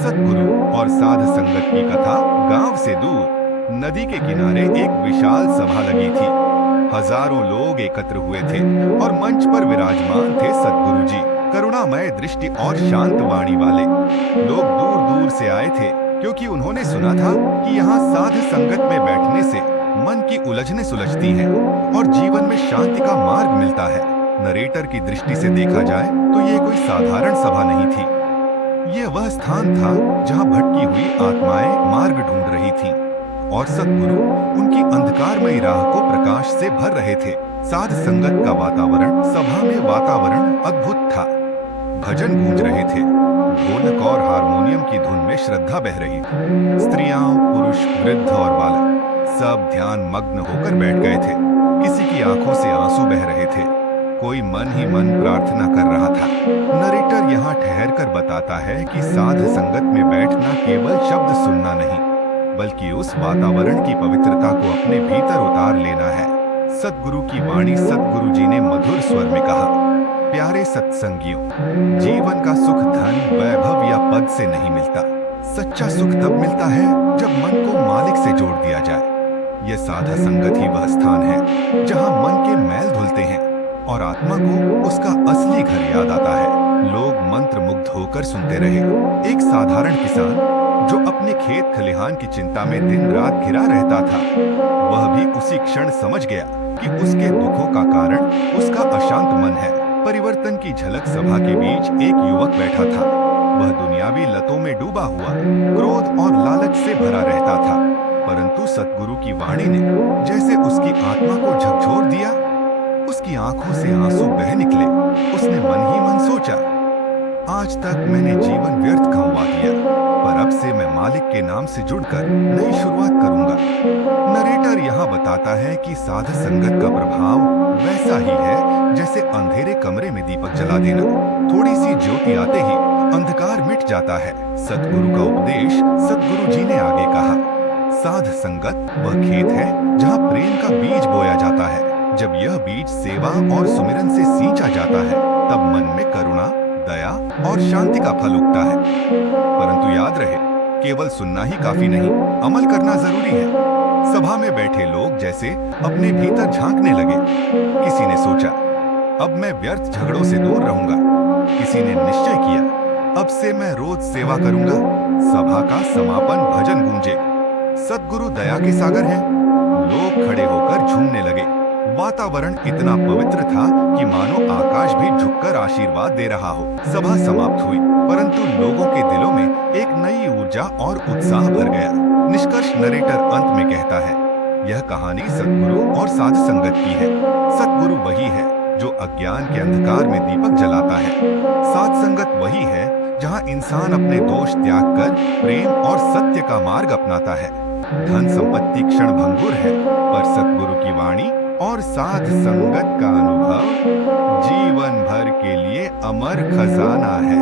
सतगुरु और साध संगत की कथा। गांव से दूर नदी के किनारे एक विशाल सभा लगी थी। हजारों लोग एकत्र हुए थे और मंच पर विराजमान थे सतगुरु जी, करुणामय दृष्टि और शांत वाणी वाले। लोग दूर दूर से आए थे क्योंकि उन्होंने सुना था कि यहाँ साध संगत में बैठने से मन की उलझनें सुलझती हैं और जीवन में शांति का मार्ग मिलता है। नरेटर की दृष्टि से देखा जाए तो ये कोई साधारण सभा नहीं थी। ये वह स्थान था जहाँ भटकी हुई आत्माएं मार्ग ढूंढ रही थीं और सतगुरु उनकी अंधकारमयी राह को प्रकाश से भर रहे थे। साध संगत का वातावरण, सभा में वातावरण अद्भुत था। भजन गूंज रहे थे, ढोलक और हारमोनियम की धुन में श्रद्धा बह रही थी। स्त्रियां, पुरुष, वृद्ध और बालक सब ध्यान मग्न होकर बैठ गए थे। किसी की आंखों से आंसू बह रहे थे, कोई मन ही मन प्रार्थना कर रहा था। नरेटर यहाँ ठहर कर बताता है कि साध संगत में बैठना केवल शब्द सुनना नहीं, बल्कि उस वातावरण की पवित्रता को अपने भीतर उतार लेना है। सतगुरु की वाणी। सतगुरु जी ने मधुर स्वर में कहा, प्यारे सत्संगियों, जीवन का सुख धन, वैभव या पद से नहीं मिलता। सच्चा सुख तब मिलता है जब मन को मालिक से जोड़ दिया जाए। यह साधा संगत ही वह स्थान है जहाँ मन के मैल धुलते हैं और आत्मा को उसका असली घर याद आता है। लोग मंत्र मुग्ध होकर सुनते रहे। एक साधारण किसान जो अपने खेत खलिहान की चिंता में दिन रात घिरा रहता था, वह भी उसी क्षण समझ गया कि उसके दुखों का कारण उसका अशांत मन है। परिवर्तन की झलक। सभा के बीच एक युवक बैठा था। वह दुनियावी लतों में डूबा हुआ, क्रोध और लालच से भरा रहता था, परंतु सतगुरु की वाणी ने जैसे उसकी आत्मा को झकझोर दिया। उसकी आंखों से आंसू बह निकले। उसने मन ही मन सोचा, आज तक मैंने जीवन व्यर्थ गंवा दिया, पर अब से मैं मालिक के नाम से जुड़कर नई शुरुआत करूंगा। नरेटर यहाँ बताता है कि साध संगत का प्रभाव वैसा ही है जैसे अंधेरे कमरे में दीपक जला देना। थोड़ी सी ज्योति आते ही अंधकार मिट जाता है। सतगुरु का उपदेश। सतगुरु जी ने आगे कहा, साध संगत वह खेत है जहाँ प्रेम का बीज बोया जाता है। जब यह बीज सेवा और सुमिरन से सींचा जाता है, तब मन में करुणा, दया और शांति का फल उगता है। परंतु याद रहे, केवल सुनना ही काफी नहीं, अमल करना जरूरी है। सभा में बैठे लोग जैसे अपने भीतर झांकने लगे। किसी ने सोचा, अब मैं व्यर्थ झगड़ों से दूर रहूंगा। किसी ने निश्चय किया, अब से मैं रोज सेवा करूंगा। सभा का समापन भजन गूंजे। सतगुरु दया के सागर हैं। लोग खड़े होकर झूमने लगे। वातावरण इतना पवित्र था कि मानो आकाश भी झुककर आशीर्वाद दे रहा हो। सभा समाप्त हुई, परंतु लोगों के दिलों में एक नई ऊर्जा और उत्साह भर गया। निष्कर्ष। नरेटर अंत में कहता है, यह कहानी सतगुरु और साध संगत की है। सतगुरु वही है जो अज्ञान के अंधकार में दीपक जलाता है। साध संगत वही है जहाँ इंसान अपने दोष त्याग कर प्रेम और सत्य का मार्ग अपनाता है। धन संपत्ति क्षण भंगुर है, पर सतगुरु की वाणी और साध संगत का अनुभव जीवन भर के लिए अमर खजाना है।